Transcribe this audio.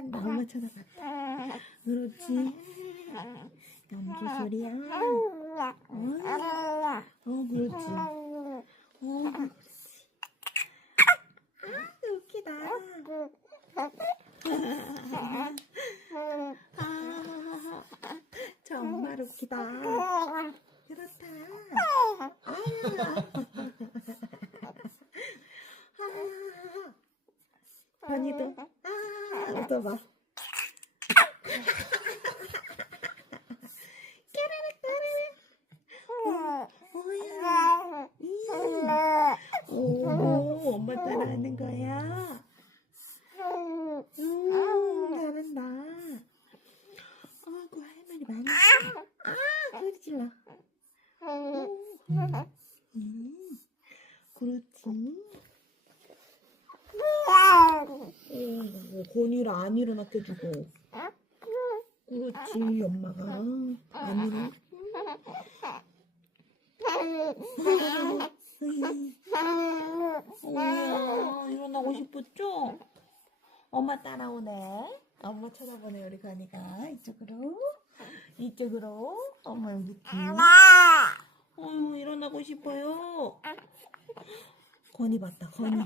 잘한다. 엄마 쳐다봤다. 그렇지. 연기 소리야. 그렇지. 그렇지. 웃기다. 정말 웃기다. 그렇다. 변이도 웃어봐. 오, 엄마 따라하는 거야. 잘한다. 그 할머니 많이. 소리 질러. 그렇지. 건이를 안 일어나게 주고. 그렇지, 엄마가 안 일어나. 일어나고 싶었죠? 엄마 따라오네. 엄마 쳐다보네, 우리 건이가. 이쪽으로. 엄마 여기 있지. 일어나고 싶어요. 건이 봤다, 건이.